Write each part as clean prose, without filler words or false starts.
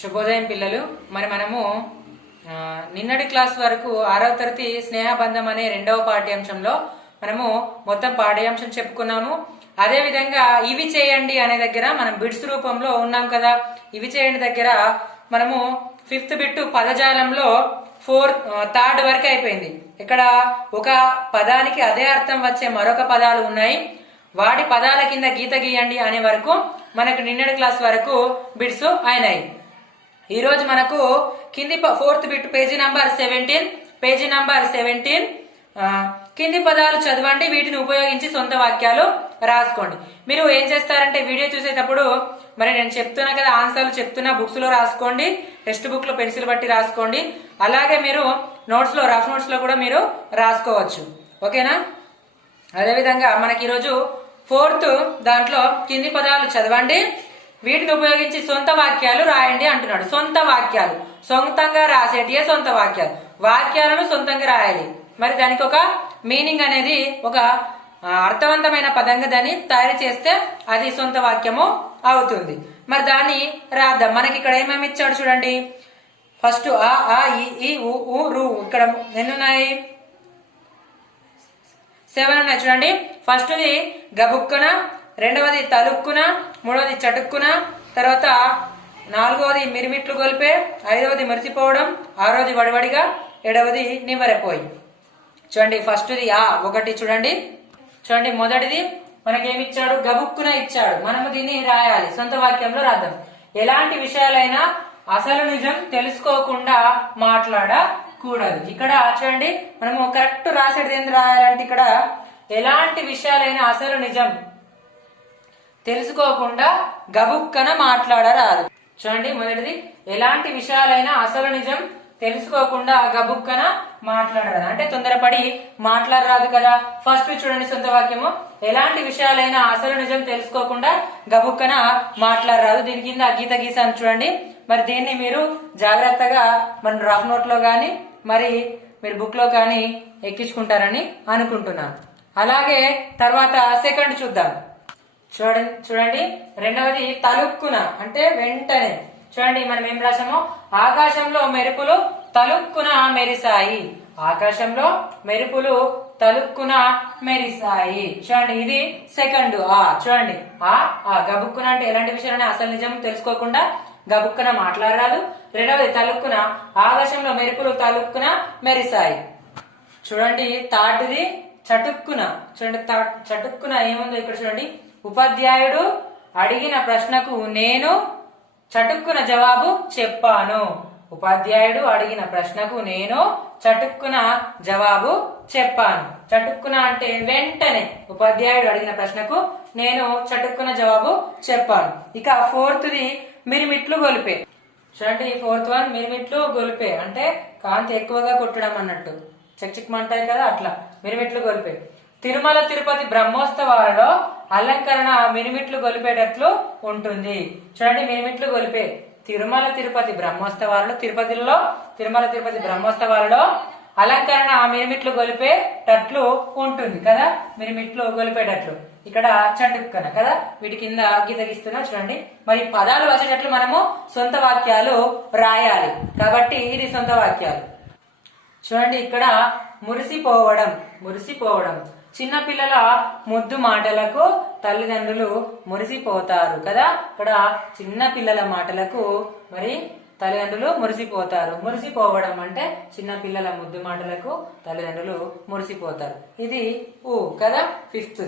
శుభోదయం పిల్లలు. మరి మనము నిన్నటి క్లాస్ వరకు 6వ తరగతి స్నేహబంధం అనే 2వ పాఠ్యాంశంలో మనము మొత్తం పాఠ్యాంశం చెప్పుకున్నాము. అదే విధంగా ఇవి చేయండి అనే దగ్గర మనం బిట్స్ రూపంలో ఉన్నాం కదా. ఇవి చేయండి దగ్గర మనము 5th బిట్ పదజాలంలో 3rd వరకు అయిపోయింది. ఇక్కడ ఒక పదానికి అదే అర్థం వచ్చే మరొక పదాలు ఉన్నాయి. వాటి పదాల కింద గీత గీయండి అనే వరకు మనకు నిన్నటి క్లాస్ వరకు బిట్స్ అయినాయి. ఈ రోజు మనకు కింది 4th బిట్ పేజీ నంబర్ 17 కింది పదాలు చదవండి, వీటిని ఉపయోగించి సొంత వాక్యాలు రాసుకోండి. మీరు ఏం చేస్తారంటే వీడియో చూసేటప్పుడు మరి నేను చెప్తున్నా కదా, ఆన్సర్లు చెప్తున్నా, బుక్స్ లో రాసుకోండి, టెక్స్ట్ బుక్ లో పెన్సిల్ బట్టి రాసుకోండి. అలాగే మీరు నోట్స్ లో రఫ్ నోట్స్ లో కూడా మీరు రాసుకోవచ్చు. ఓకేనా? అదేవిధంగా మనకి ఈరోజు 4th దాంట్లో కింది పదాలు చదవండి, వీటిని ఉపయోగించి సొంత వాక్యాలు రాయండి అంటున్నాడు. సొంత వాక్యాలు సొంతంగా రాసేటియే సొంత వాక్యాలు. వాక్యాలను సొంతంగా రాయాలి. మరి దానికి ఒక మీనింగ్ అనేది, ఒక అర్థవంతమైన పదంగా దాన్ని తయారు చేస్తే అది సొంత వాక్యము అవుతుంది. మరి దాన్ని రాద్దాం. మనకి ఇక్కడ ఏమేమి ఇచ్చాడు చూడండి. ఫస్ట్ ఆ ఈ ఊ రు. ఇక్కడ ఎన్ని ఉన్నాయి? 7 ఉన్నాయి చూడండి. ఫస్ట్ది గబుక్కున, రెండవది తలుక్కున, మూడవది చటుక్కున, తర్వాత 4వది మిరిమిట్లు గొలిపే, 5వది మరిచిపోవడం, 6వది వడివడిగా, 7వది నివ్వెరపోయి. చూడండి ఫస్ట్ది ఒకటి చూడండి. చూడండి మొదటిది మనకేమిచ్చాడు? గబుక్కున ఇచ్చాడు. మనము దీన్ని రాయాలి, సొంత వాక్యంలో రాద్దాం. ఎలాంటి విషయాలైనా అసలు నిజం తెలుసుకోకుండా మాట్లాడకూడదు. ఇక్కడ చూడండి మనము కరెక్ట్ రాసేది ఏంటి రాయాలంటే, ఇక్కడ ఎలాంటి విషయాలైనా అసలు నిజం తెలుసుకోకుండా గబుక్కన మాట్లాడరాదు. చూడండి మొదటిది, ఎలాంటి విషయాలైనా అసలు నిజం తెలుసుకోకుండా గబుక్కన మాట్లాడరాదు అంటే తొందరపడి మాట్లాడరాదు కదా. ఫస్ట్ చూడండి సొంత వాక్యము, ఎలాంటి విషయాలైనా అసలు నిజం తెలుసుకోకుండా గబుక్కన మాట్లాడరాదు. దీని కింద గీత గీసాను చూడండి. మరి దీన్ని మీరు జాగ్రత్తగా మన రఫ్ నోట్ లో గాని మరి మీరు బుక్ లో కానీ ఎక్కించుకుంటారని అనుకుంటున్నాను. అలాగే తర్వాత సెకండ్ చూద్దాం. చూడండి రెండవది తలుక్కున అంటే వెంటనే. చూడండి మనం ఏం రాసామో, ఆకాశంలో మెరుపులు తలుక్కున మెరిసాయి. ఆకాశంలో మెరుపులు తలుక్కున మెరిసాయి. చూడండి ఇది సెకండ్ చూడండి గబుక్కున అంటే ఎలాంటి విషయాలని అసలు నిజం తెలుసుకోకుండా గబుక్కున మాట్లాడరాదు. రెండవది తలుక్కున, ఆకాశంలో మెరుపులు తలుక్కున మెరిసాయి. చూడండి థర్డ్ది చటుక్కున. చూడండి చటుక్కున ఏముందో ఇక్కడ చూడండి. ఉపాధ్యాయుడు అడిగిన ప్రశ్నకు నేను చటుక్కున జవాబు చెప్పాను. ఉపాధ్యాయుడు అడిగిన ప్రశ్నకు నేను చటుక్కున జవాబు చెప్పాను. చటుక్కున అంటే వెంటనే. ఉపాధ్యాయుడు అడిగిన ప్రశ్నకు నేను చటుక్కున జవాబు చెప్పాను. ఇక 4th మిరిమిట్లు గొలిపే. చూడండి 4th వన్ మిరిమిట్లు గొలిపే అంటే కాంతి ఎక్కువగా కొట్టడం అన్నట్టు, చెక్చిక్మంటాయి కదా, అట్లా మిరిమిట్లు గొలిపే. తిరుమల తిరుపతి బ్రహ్మోత్సవాలలో అలంకరణ మిరిమిట్లు గొలిపేటట్లు ఉంటుంది. చూడండి మిరిమిట్లు గొలిపే. తిరుమల తిరుపతి బ్రహ్మోత్సవాలలో, తిరుమల తిరుపతి బ్రహ్మోత్సవాలలో అలంకరణ మిరిమిట్లు గొలిపేటట్లు ఉంటుంది కదా, మిరిమిట్లు గొలిపేటట్లు. ఇక్కడ చటుక్కన కదా, వీటి కింద గీత గీస్తున్నా చూడండి. మరి పదాలు వచ్చేటట్లు మనము సొంత వాక్యాలు రాయాలి కాబట్టి ఇది సొంత వాక్యాలు. చూడండి ఇక్కడ మురిసిపోవడం. చిన్నపిల్లల ముద్దు మాటలకు తల్లిదండ్రులు మురిసిపోతారు కదా. ఇక్కడ చిన్న పిల్లల మాటలకు మరి తల్లిదండ్రులు మురిసిపోతారు. మురిసిపోవడం అంటే చిన్న పిల్లల ముద్దు మాటలకు తల్లిదండ్రులు మురిసిపోతారు. ఇది కదా 5th.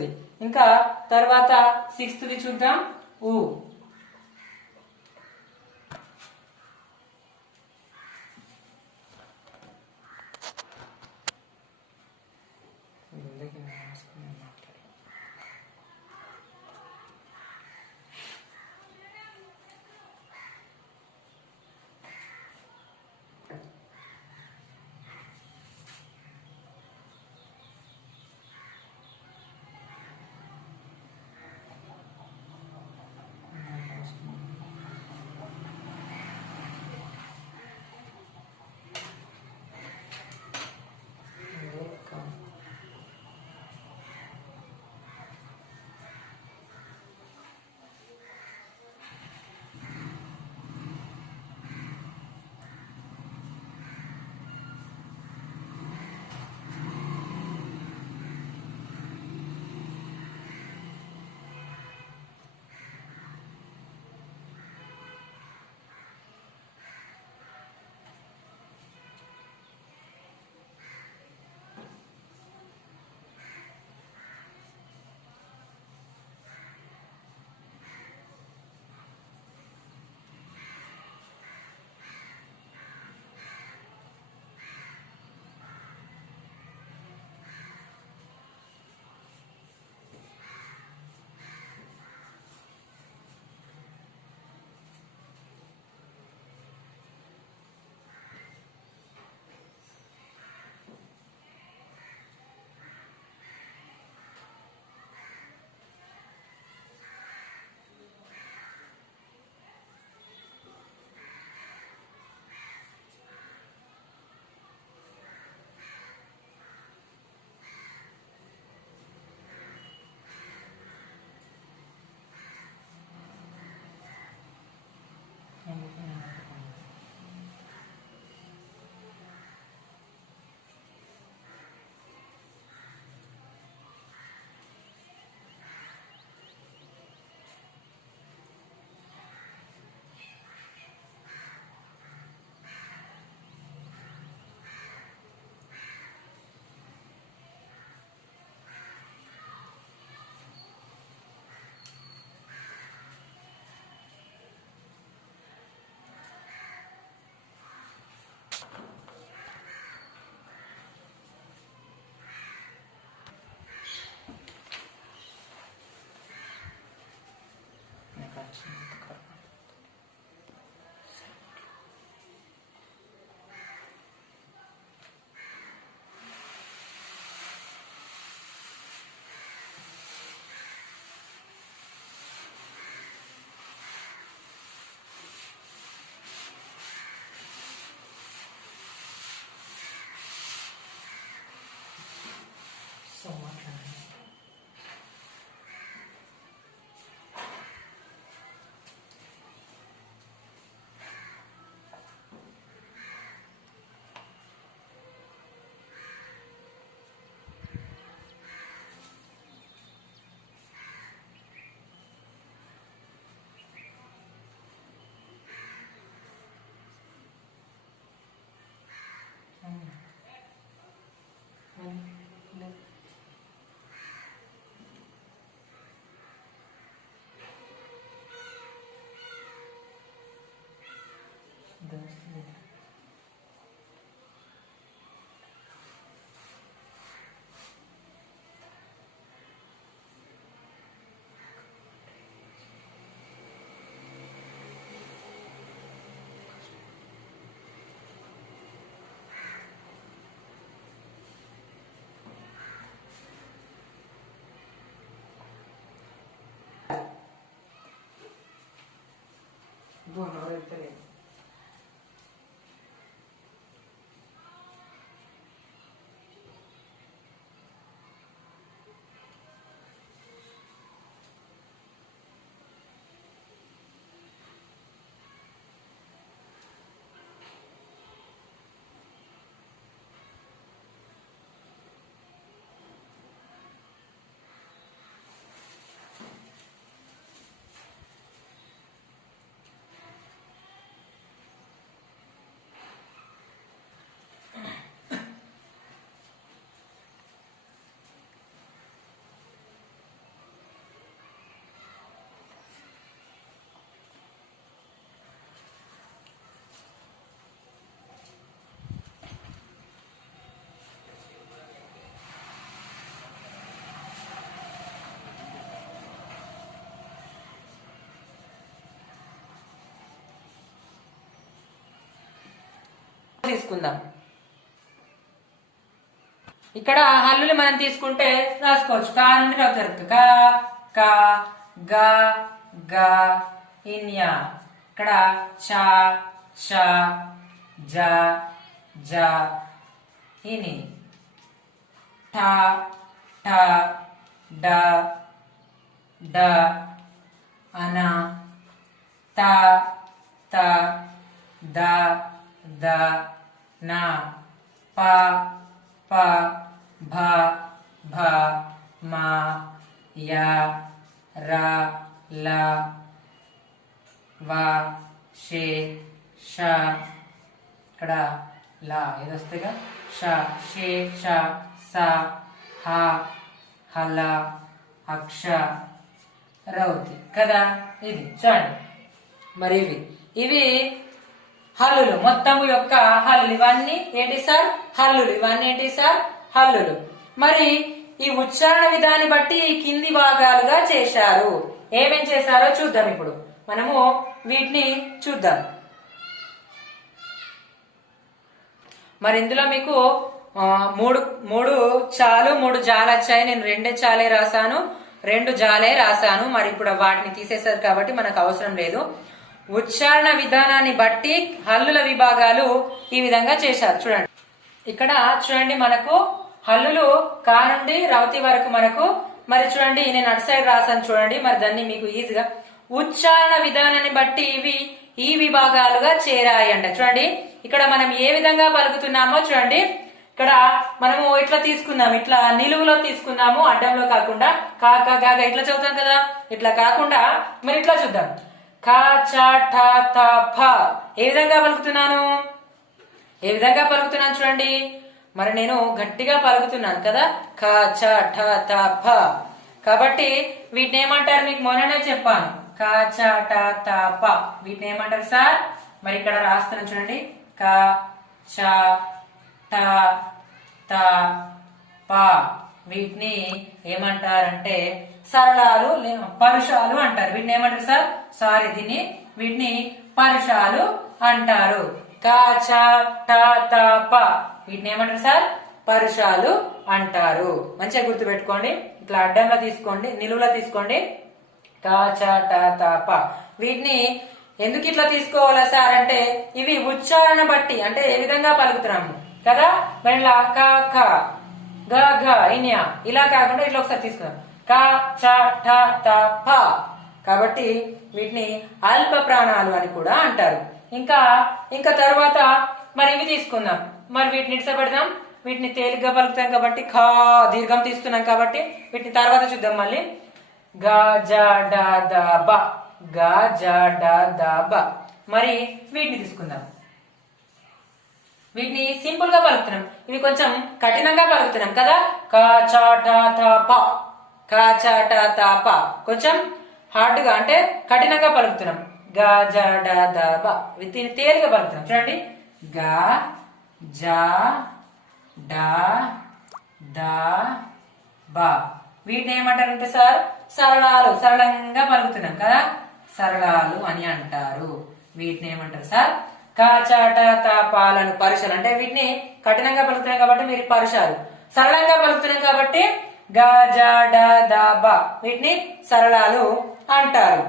ఇంకా తర్వాత 6th చూద్దాం. So much. Bueno, ahora está bien. తీసుకుందాం. ఇక్కడ హల్లులు మనం తీసుకుంటే రాసుకోవచ్చు. కా నుండి రావుతారు క క గ గ ఇన్య. ఇక్కడ చ చ జ జ ఇని. ఠ ఠ డ డ అన. త త ద ద నా. ప ప భ భ మ య ర ల వ షే ష. ఇక్కడ లా ఇది వస్తేగా ష షే ష స హ హల అక్ష రౌతి కదా. ఇది చూడండి. మరి ఇవి హల్లులు మొత్తము యొక్క హల్లులు. ఇవన్నీ ఏంటి సార్? హల్లులు. ఇవన్నీ ఏంటి సార్? హల్లులు. మరి ఈ ఉచ్చారణ విధాన్ని బట్టి ఈ కింది భాగాలుగా చేశారు. ఏమేం చేశారో చూద్దాం. ఇప్పుడు మనము వీటిని చూద్దాం. మరి ఇందులో మీకు మూడు చాలు 3 జాలు వచ్చాయి. నేను 2 చాలే రాశాను, 2 జాలే రాశాను. మరి ఇప్పుడు వాటిని తీసేశారు కాబట్టి మనకు అవసరం లేదు. ఉచ్చారణ విధానాన్ని బట్టి హల్లుల విభాగాలు ఈ విధంగా చేశారు. చూడండి ఇక్కడ చూడండి, మనకు హల్లులు కా నుండి రౌతి వరకు మనకు. మరి చూడండి నేను అటు సైడ్ రాశాను చూడండి. మరి దాన్ని మీకు ఈజీగా ఉచ్చారణ విధానాన్ని బట్టి ఇవి ఈ విభాగాలుగా చేరాయి అంట. చూడండి ఇక్కడ మనం ఏ విధంగా పలుకుతున్నామో చూడండి. ఇక్కడ మనము ఇట్లా తీసుకుందాం, ఇట్లా నిలువులో తీసుకున్నాము, అడ్డంలో కాకుండా. కా కా గా ఇట్లా చదువుతాం కదా, ఇట్లా కాకుండా మరి ఇట్లా చూద్దాం. కా చ ఠ థ ఫ ఏ విధంగా పలుకుతున్నాను, ఏ విధంగా పలుకుతున్నాను చూడండి. మరి నేను గట్టిగా పలుకుతున్నాను కదా, కా చ ఠ థ ఫ. కాబట్టి వీటిని ఏమంటారు మీకు మొన్ననే చెప్పాను, కా చ ట త ప. వీటిని ఏమంటారు సార్, మరి ఇక్కడ రాస్తున్నాను చూడండి. కా చ ట త ప వీటిని ఏమంటారంటే సరళాలు, పరుషాలు అంటారు. వీటిని ఏమంటారు సార్, సారీ దీన్ని వీటిని పరుషాలు అంటారు. కా చ ట త ప వీటిని ఏమంటారు సార్, పరుషాలు అంటారు. మంచిగా గుర్తు పెట్టుకోండి. ఇట్లా అడ్డంగా తీసుకోండి, నిలువులా తీసుకోండి. కా చ ట త ప వీటిని ఎందుకు ఇట్లా తీసుకోవాలా సార్ అంటే ఇవి ఉచ్చారణ బట్టి, అంటే ఏ విధంగా పలుకుతున్నాము కదా. మరి ఇలా క ఖ గ ఘ ఇన్యా ఇలా కాకుండా ఇట్లా ఒకసారి తీసుకుందాం. క చ ఠ త ప. కాబట్టి వీటిని అల్ప ప్రాణాలు అని కూడా అంటారు. ఇంకా తర్వాత మరి ఇవి తీసుకుందాం. మరి వీటిని ఇడిసపెడదాం. వీటిని తేలిగ్గా పలుకుతాం కాబట్టి ఖా దీర్ఘం తీస్తున్నాం కాబట్టి వీటిని తర్వాత చూద్దాం మళ్ళీ. గ జ డ ద బ, గ జ డ ద బ. మరి వీటిని తీసుకుందాం. వీటిని సింపుల్ గా పలుకుతున్నాం, ఇవి కొంచెం కఠినంగా పలుకుతున్నాం కదా. క చ ట త ప, క చ ట త ప కొంచెం హార్డ్ గా అంటే కఠినంగా పలుకుతున్నాం. గ జ డ ద బ వీటిని తేలిగా పలుకుతున్నాం చూడండి. గ జ డ ద బ. వీటిని ఏమంటారంటే సార్ సరళాలు, సరళంగా పలుకుతున్నాం కదా, సరళాలు అని అంటారు. వీటిని ఏమంటారు సార్, కాచాట తాపాలను పరుషాలు. అంటే వీటిని కఠినంగా పలుకుతున్నాం కాబట్టి మీరు పరుషాలు, సరళంగా పలుకుతున్నాం కాబట్టి గజ వీటిని సరళాలు అంటారు.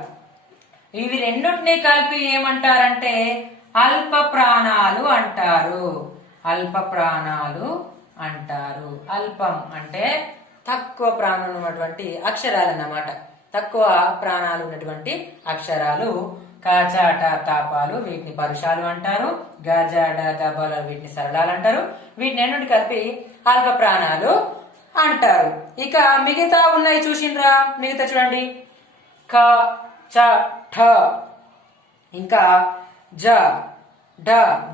ఇవి రెండుటిని కలిపి ఏమంటారంటే అల్ప ప్రాణాలు అంటారు. అల్ప ప్రాణాలు అంటారు. అల్పం అంటే తక్కువ ప్రాణం ఉన్నటువంటి అక్షరాలు అన్నమాట. తక్కువ ప్రాణాలు ఉన్నటువంటి అక్షరాలు. కాచాట తాపాలు వీటిని పరుషాలు అంటారు. గజాడ దబాలు వీటిని సరళాలు అంటారు. వీటిని ఎన్నుండి కలిపి అల్ప ప్రాణాలు అంటారు. ఇక మిగతా ఉన్నాయి చూసిండ్రా, మిగతా చూడండి. క చ ఠ, ఇంకా జ ఢ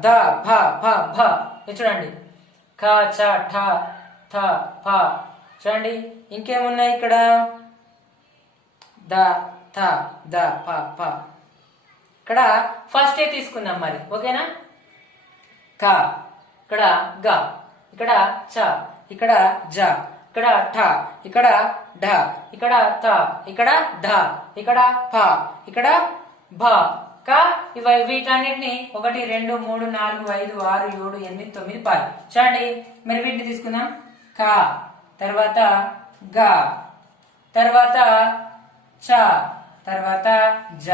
ద భ భ భ. చూడండి క చ ఠ థ ఫ. చూడండి ఇంకేమున్నాయి ఇక్కడ, ద థ ద ఫ ఫ. ఇక్కడ ఫస్ట్ ఏ తీసుకుందాం మరి, ఓకేనా. క, ఇక్కడ గ, ఇక్కడ చ, ఇక్కడ జ, ఇక్కడ ఠ, ఇక్కడ ఢ, ఇక్కడ థ, ఇక్కడ ధ, ఇక్కడ ఫ, ఇక్కడ భ. క ఇవి వీటన్నిటిని 1 2 3 4 5 6 7 8 9 10. చూడండి మరి వీటిని తీసుకుందాం. క, తర్వాత గ, తర్వాత చ, తర్వాత జ.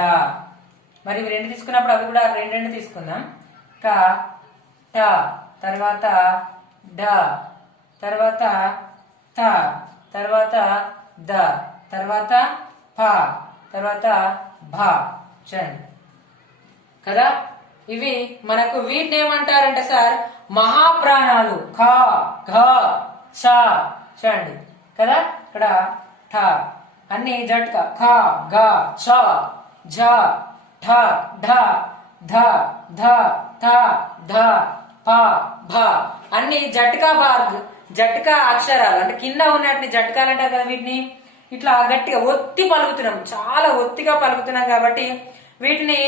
మరి ఇవి రెండు తీసుకున్నప్పుడు అవి కూడా రెండు తీసుకుందాం. క, ట, తర్వాత డ, తర్వాత థ, తర్వాత ద, తర్వాత ఫ, తర్వాత భ. చూడండి కదా. ఇవి మనకు వీటిని ఏమంటారంటే సార్ మహాప్రాణాలు. ఖ, ఘ, చ. చూడండి కదా, ఇక్కడ ఠ అన్ని జట్క. ఖ, గ, చ, జ, ఠ, ఢ, ధ, ధ, థ, ధ, ప, భ అన్ని జట్కా బార్గ్, జట్కా అక్షరాలు. అంటే కింద ఉన్నట్టు జట్కాలు అంటారు కదా. వీటిని ఇట్లా గట్టిగా ఒత్తి పలుకుతున్నాం, చాలా ఒత్తిగా పలుకుతున్నాం కాబట్టి వీటిని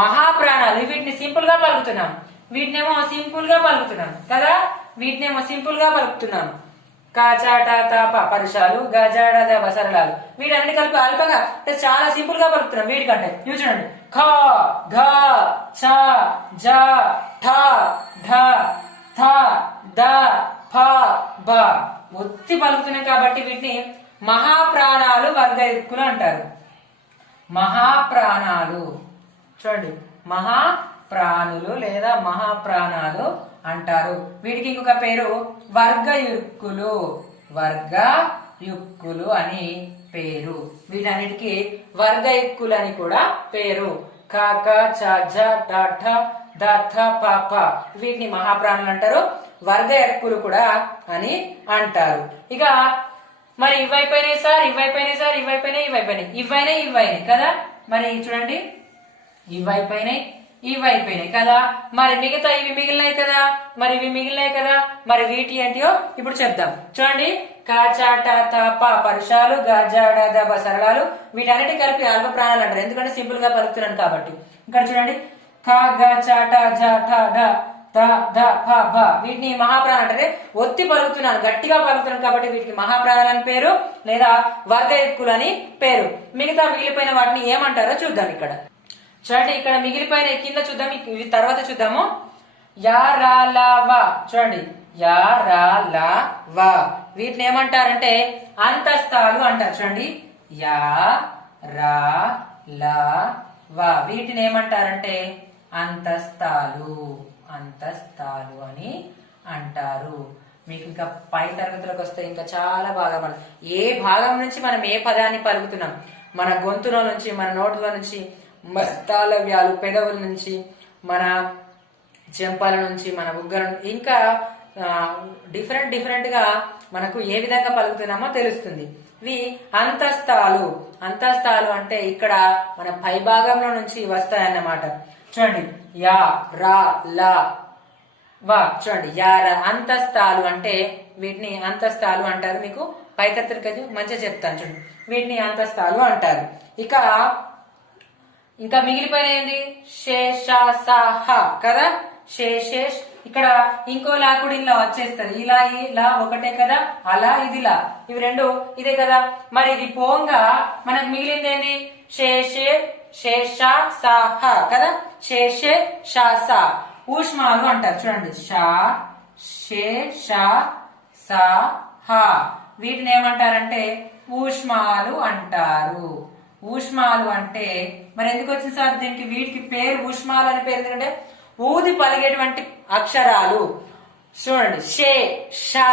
మహాప్రాణాలు. వీటిని సింపుల్ గా పలుకుతున్నాం, వీటినేమో సింపుల్ గా పలుకుతున్నాం కదా. వీటినేమో సింపుల్ గా పలుకుతున్నాం. కాచాట తాప పరుషాలు, గజాడ దబ సరళాలు. వీటన్ని కలిపి అల్పంగా అంటే చాలా సింపుల్ గా పలుకుతున్నాం వీటికంటే. ఇవి చూడండి ఖ, ఘ, చ, జ, ఠ, ఢ, థ, ద, ఫ, భ ఒత్తి పలుకుతున్నాం కాబట్టి వీటిని మహాప్రాణాలు వర్గయుక్కులు అంటారు. మహాప్రాణాలు. చూడండి మహాప్రాణులు లేదా మహాప్రాణాలు అంటారు. వీటికి ఇంకొక పేరు వర్గయుక్కులు. వర్గయుక్కులు అని పేరు. వీటన్నిటికీ వర్గ ఎక్కులు అని కూడా పేరు. క ఖ చ ఝ ట ఠ ద థ ప ఫ వీటిని మహాప్రాణులు అంటారు. వర్గ ఎక్కులు కూడా అని అంటారు. ఇక మరి ఇవైపోయినాయి సార్, ఇవైపోయినాయి సార్, ఇవైపోయినాయి, ఇవైపోయినాయి, ఇవైనాయి, ఇవైనాయి కదా. మరి చూడండి, ఇవైపోయినాయి, ఇవైపోయినాయి కదా. మరి మిగతా ఇవి మిగిలినాయి కదా. మరి ఇవి మిగిలినాయి కదా. మరి వీటి ఏంటియో ఇప్పుడు చెప్దాం. చూడండి, కాచాట తప పరుషాలు, గజాడ దబ సరళాలు, వీటన్నిటి కలిపి అల్ప ప్రాణాలు అంటారు. ఎందుకంటే సింపుల్ గా పలుకుతున్నాను కాబట్టి. ఇక్కడ చూడండి, క గచాట జ ఠ డ ద ద ఫ భ వీటిని మహాప్రాణాలు అంటారు. ఒత్తి పలుకుతున్నాను, గట్టిగా పలుకుతున్నాను కాబట్టి వీటికి మహాప్రాణాలు అని పేరు, లేదా వర్గ ఎక్కులు అని పేరు. మిగతా మిగిలిపోయిన వాటిని ఏమంటారో చూద్దాం. ఇక్కడ చూడండి, ఇక్కడ మిగిలిపోయిన కింద చూద్దాం, ఇవి తర్వాత చూద్దాము. యా రా లా వా చూడండి, యా రా లా వా వీటిని ఏమంటారంటే అంతస్తాలు అంటారు. చూడండి, యా రా లా వా వీటిని ఏమంటారంటే అంతస్తాలు, అంతస్తాలు అని అంటారు. మీకు ఇంకా పై తరగతులకు వస్తే ఇంకా చాలా బాగా మనం ఏ భాగం నుంచి మనం ఏ పదాన్ని పలుకుతున్నాం, మన గొంతులో నుంచి, మన నోటిలో నుంచి, తాళవ్యాలు పెదవుల నుంచి, మన చెంపల నుంచి, మన బుగ్గల నుంచి, ఇంకా డిఫరెంట్ డిఫరెంట్ గా మనకు ఏ విధంగా పలుకుతున్నామో తెలుస్తుంది. ఇవి అంతస్తాలు. అంతస్తాలు అంటే ఇక్కడ మన పై భాగంలో నుంచి వస్తాయన్నమాట. చూడండి, యా రా లా వా చూడండి, యా రా అంతస్తాలు అంటే వీటిని అంతస్తాలు అంటారు. మీకు పై తరగతి మంచిగా చెప్తాను చూడండి, వీటిని అంతస్తాలు అంటారు. ఇక ఇంకా మిగిలిపోయిన ఏంది, శేష సహ కదా. శేషేష్ ఇక్కడ ఇంకో లా కూడా ఇలా వచ్చేస్తుంది. ఇలా ఇలా ఒకటే కదా, అలా ఇది లా, ఇవి రెండు ఇదే కదా. మరి ఇది పోంగా మనకు మిగిలింది ఏంది, శేషే శేష సహ కదా. శేషే షాస ఊష్మాలు అంటారు. చూడండి, షా షే షా సా హ వీటిని ఏమంటారంటే ఊష్మాలు అంటారు. ఊష్మాలు అంటే మరి ఎందుకు వచ్చింది సార్ దీనికి, వీటికి పేరు ఊష్మాలు అని పేరు ఎందుకంటే ఊది పలిగేటువంటి అక్షరాలు. చూడండి, షే షా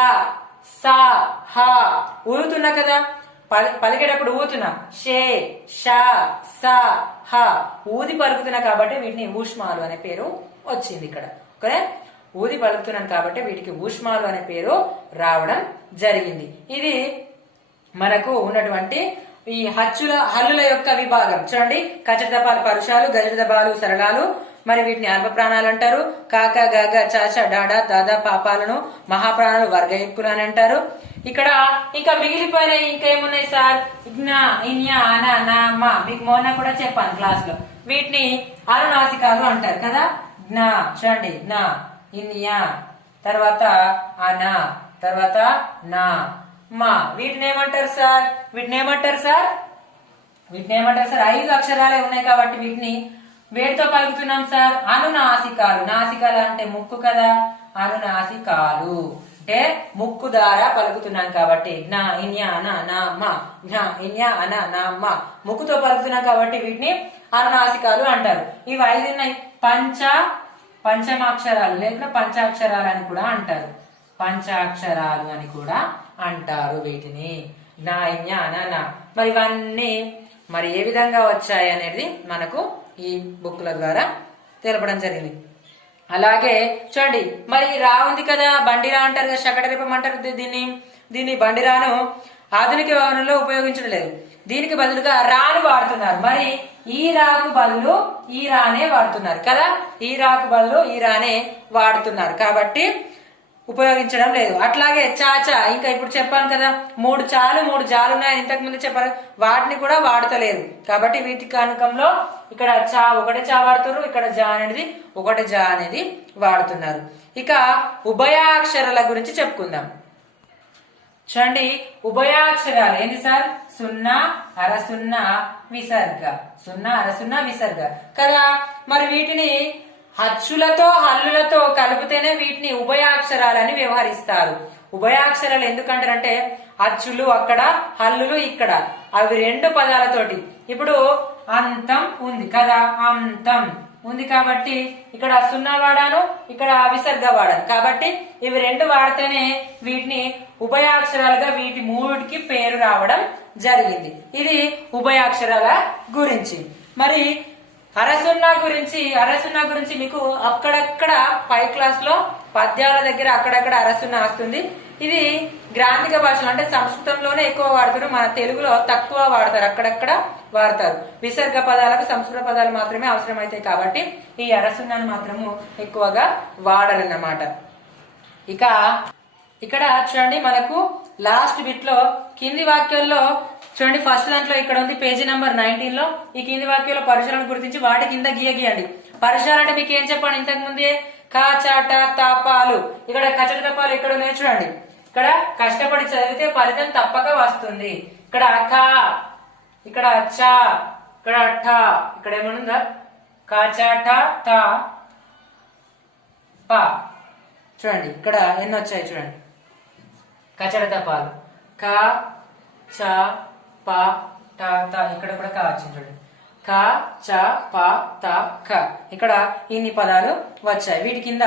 సా హ ఊరుతున్నా కదా, పలికేటప్పుడు ఊతున్నా, షే షా సా హ ఊది పలుకుతున్నా కాబట్టి వీటిని ఊష్మాలు అనే పేరు వచ్చింది ఇక్కడ. ఓకే, ఊది పలుకుతున్నాను కాబట్టి వీటికి ఊష్మాలు అనే పేరు రావడం జరిగింది. ఇది మనకు ఉన్నటువంటి ఈ హల్లుల యొక్క విభాగం. చూడండి, కచటదపాలు పరుషాలు, గజదబాలు సరళాలు, మరి వీటిని అల్ప ప్రాణాలు అంటారు. కాక గగ చాచ డాడా దాదా పాపాలను మహాప్రాణాలు వర్గ ఎక్కులు అని అంటారు. ఇక్కడ ఇంకా మిగిలిపోయిన ఇంకేమున్నాయి సార్, ఇజ్ఞా ఇన్యా అన నా మా మీకు మొన్న కూడా చెప్పాను క్లాస్ లో. వీటిని అనునాసికాలు అంటారు కదా. జ్ఞా చూడండి, జ్ఞా ఇన్యా తర్వాత అన తర్వాత నా మా వీటిని ఏమంటారు సార్, వీటిని ఏమంటారు సార్, వీటిని ఏమంటారు సార్, 5 అక్షరాలే ఉన్నాయి కాబట్టి వీటిని వేటితో పలుకుతున్నాం సార్, అనునాసికాలు. నాసికాలు అంటే ముక్కు కదా, అనునాసికాలు అంటే ముక్కు ద్వారా పలుకుతున్నాం కాబట్టి జ్ఞ ఇన్యా అన నా మా జ్ఞ ఇన్యా అన నా మా ముక్కుతో పలుకుతున్నాం కాబట్టి వీటిని అనునాసికాలు అంటారు. ఇవి 5 ఉన్నాయి. పంచమాక్షరాలు లేకుండా పంచాక్షరాలు అని కూడా అంటారు. పంచాక్షరాలు అని కూడా అంటారు వీటిని, జ్ఞ ఇన్యా అన నా. మరి ఇవన్నీ మరి ఏ విధంగా వచ్చాయి అనేది మనకు ఈ బుక్ల ద్వారా తెలపడం జరిగింది. అలాగే చూడండి, మరి రా ఉంది కదా, బండిరా అంటారు కదా, శకటరీపం అంటారు దీన్ని బండిరాను ఆధునిక వ్యవహారంలో ఉపయోగించడం లేదు. దీనికి బదులుగా రాను వాడుతున్నారు. మరి ఈ రాకు బదులు ఈ రానే వాడుతున్నారు కదా, ఈ రాకు బదులు ఈ రానే వాడుతున్నారు కాబట్టి ఉపయోగించడం లేదు. అట్లాగే చాచా, ఇంకా ఇప్పుడు చెప్పాను కదా 3 చాలు 3 జాలు ఉన్నాయి ఇంతకు ముందు చెప్పారు, వాటిని కూడా వాడతలేరు కాబట్టి వీటి కానుకంలో ఇక్కడ చా ఒకటే చా వాడుతారు, ఇక్కడ జా అనేది ఒకటే జా అనేది వాడుతున్నారు. ఇక ఉభయాక్షరాల గురించి చెప్పుకుందాం. చూడండి, ఉభయాక్షరాలు ఏంటి సార్, 0 అర 0 విసర్గ, 0 అర 0 విసర్గ కదా. మరి వీటిని అచ్చులతో హల్లులతో కలిపితేనే వీటిని ఉభయాక్షరాలని వ్యవహరిస్తారు. ఉభయాక్షరాలు ఎందుకంటారంటే అచ్చులు అక్కడ, హల్లులు ఇక్కడ, అవి 2 పదాలతోటి. ఇప్పుడు అంతం ఉంది కదా, అంతం ఉంది కాబట్టి ఇక్కడ 0 వాడాను, ఇక్కడ విసర్గ వాడాను కాబట్టి ఇవి 2 వాడితేనే వీటిని ఉభయాక్షరాలుగా వీటి 3కి పేరు రావడం జరిగింది. ఇది ఉభయాక్షరాల గురించి. మరి అరసున్నా గురించి మీకు అక్కడక్కడ పై క్లాస్ లో పద్యాల దగ్గర అక్కడక్కడ అరసున్నా వస్తుంది. ఇది గ్రాంధిక భాషలు అంటే సంస్కృతంలోనే ఎక్కువ వాడతారు, మన తెలుగులో తక్కువ వాడతారు, అక్కడక్కడ వాడతారు. విసర్గ పదాలకు సంస్కృత పదాలు మాత్రమే అవసరమైతాయి కాబట్టి ఈ అరసున్నాను మాత్రము ఎక్కువగా వాడరన్నమాట. ఇక ఇక్కడ చూడండి, మనకు లాస్ట్ బిట్ లో కింది వాక్యాల్లో చూడండి, ఫస్ట్ దాంట్లో ఇక్కడ ఉంది పేజీ నంబర్ 19 లో ఈ కింది వాక్యంలో పరుషాలను గుర్తించి వాటి కింద గీయండి. పరుషాలు అంటే మీకు ఏం చెప్పండి ఇంతకు ముందే, కాచాట తాపాలు. ఇక్కడ కచట తపాలు ఇక్కడ ఉన్నాయి చూడండి. ఇక్కడ కష్టపడి చదివితే ఫలితం తప్పక వస్తుంది. ఇక్కడ కా, ఇక్కడ చ, ఇక్కడ ఠ, ఇక్కడ ఏమనుందా కాచాట ట ప. చూడండి ఇక్కడ ఎన్ని వచ్చాయి చూడండి, కచట తపాలు క చ ప ట త. ఇక్కడ కూడా కా వచ్చింది చూడండి, క చ ప త క. ఇక్కడ ఇన్ని పదాలు వచ్చాయి. వీటి కింద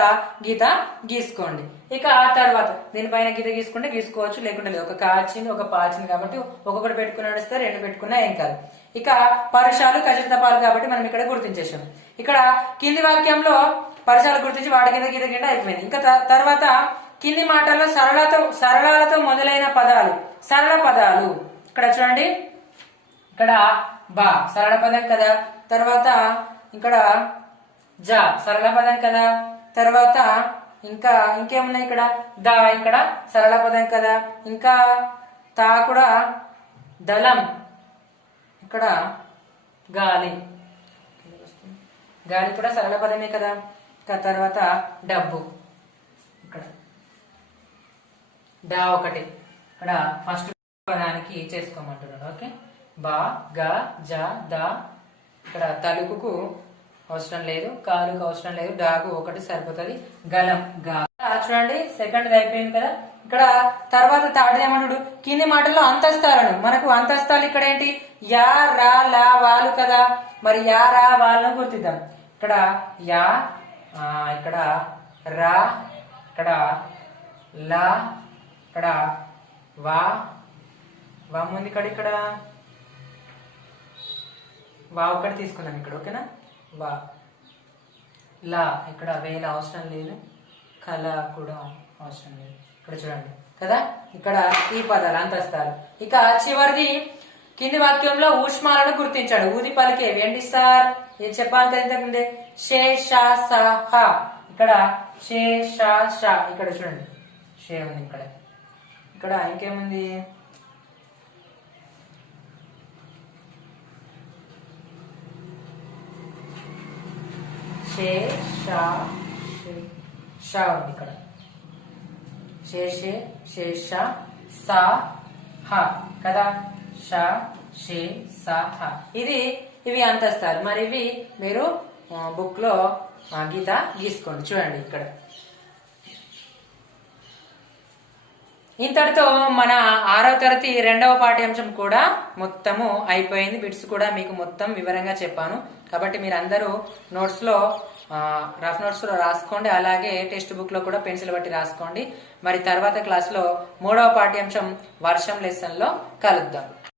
గీత గీసుకోండి. ఇక తర్వాత దీనిపైన గీత గీసుకుంటే గీసుకోవచ్చు, లేకుంటే లేదు. ఒక కా వచ్చింది, ఒక పా వచ్చింది కాబట్టి ఒక్కొక్కటి పెట్టుకుని నడిస్తే రెండు పెట్టుకున్నా ఏం కాదు. ఇక పరుషాలు కచట తపాలు కాబట్టి మనం ఇక్కడ గుర్తించేసాం. ఇక్కడ కింది వాక్యంలో పరుషాలు గుర్తించి వాటి కింద గీత కింద అయిపోయింది. ఇంకా తర్వాత కింది మాటల్లో సరళాలతో మొదలైన పదాలు, సరళ పదాలు. ఇక్కడ చూడండి, ఇక్కడ బా సరళ పదం కదా, తర్వాత ఇక్కడ జ సరళ పదం కదా, తర్వాత ఇంకా ఇంకేమున్నాయి ఇక్కడ ద, ఇక్కడ సరళ పదం కదా, ఇంకా తా కూడా దళం, ఇక్కడ గాలి, గాలి కూడా సరళ పదమే కదా. తర్వాత డబ్బు, ఇక్కడ డా ఒకటి, ఇక్కడ ఫస్ట్ పదానికి చేసుకోమంటున్నాడు. ఓకే, బా గ జ ద. ఇక్కడ తలుపుకు అవసరం లేదు, కాలుకు అవసరం లేదు, డాగు ఒకటి సరిపోతుంది. గలం గా. చూడండి సెకండ్ అయిపోయింది కదా. ఇక్కడ తర్వాత థర్డ్ ఏమంటాడు, కింది మాటల్లో అంతస్తాలను. మనకు అంతస్తాలు ఇక్కడ ఏంటి, యా రా లా వాలు కదా. మరి యా రా వాళ్ళను గుర్తిద్దాం. ఇక్కడ యా, ఇక్కడ రా, ఇక్కడ లా, ఇక్కడ వా ముందు ఇక్కడ వా ఒకటి తీసుకున్నాం ఇక్కడ. ఓకేనా, వా లా, ఇక్కడ వేల అవసరం లేదు, కళ కూడా అవసరం లేదు. ఇక్కడ చూడండి కదా, ఇక్కడ ఈ పదాలు అంతస్తారు. ఇక చివరిది కింది వాక్యంలో ఊష్మాలను గుర్తించాడు. ఊది పలికేవి ఏంటి సార్, ఇది చెప్పాలి కదా ఇంతకుముందే. షే షా సా హ. ఇక్కడ షే షా షా, ఇక్కడ చూడండి షే ఉంది. ఇక్కడ ఇంకేముంది, షే షా షా ఉంది ఇక్కడ. షే షే షే షా సా హ కదా, షా షే సా హ. ఇవి అంతస్తారు. మరి ఇవి మీరు బుక్ లో గీత గీసుకోండి. చూడండి ఇక్కడ. ఇంతటితో మన 6వ తరగతి 2వ పాఠ్యాంశం కూడా మొత్తము అయిపోయింది. బిట్స్ కూడా మీకు మొత్తం వివరంగా చెప్పాను. కాబట్టి మీరు అందరూ నోట్స్ లో రఫ్ నోట్స్ లో రాసుకోండి. అలాగే టెక్స్ట్ బుక్ లో కూడా పెన్సిల్ బట్టి రాసుకోండి. మరి తర్వాత క్లాస్ లో 3వ పాఠ్యాంశం వర్షం లెసన్ లో కలుద్దాం.